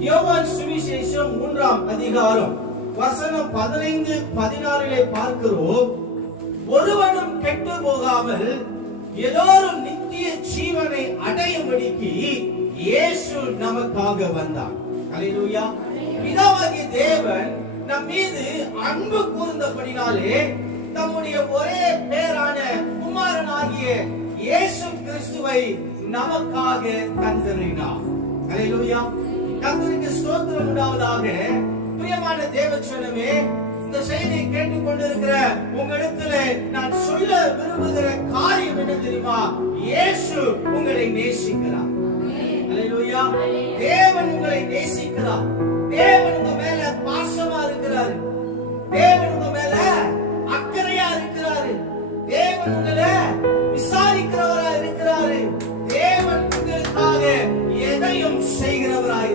யோவான் சுவிசேஷம் மூன்றாம் அதிகாரம் வசனம் பதினைந்து பதினாறிலே பார்க்கிறோம். ஒருவனும் கெட்டு போகாமல் எல்லோரும் நித்திய ஜீவனை அடையும்படிக்கு இயேசு நமக்காக வந்தார் அல்லேலூயா பிதாவாகிய தேவன் நம் மீது அன்பு கூர்ந்தபடினாலே தம்முடைய ஒரே பேரான குமாரனாகிய இயேசு கிறிஸ்துவை நமக்காக தந்தறினார் அல்லேலூயா கர்த்தருக்கு ஸ்தோத்திரம் உண்டாவதாக பிரியமான தேவச்சனமே இந்த செய்தியை கேட்டுக் கொண்டிருக்கிற உங்களிடத்துல நான் சொல்ல விரும்புகிற காரியம் என்ன தெரியுமா? இயேசு உங்களை நேசிக்கிறார். அலையிலோயா. தேவன் உங்களை நேசிக்கிறார். தேவன் உங்க மேல பாசமா இருக்கிறாரு. தேவன் உங்க மேல அக்கறையா இருக்கிறாரு. தேவன் உங்களை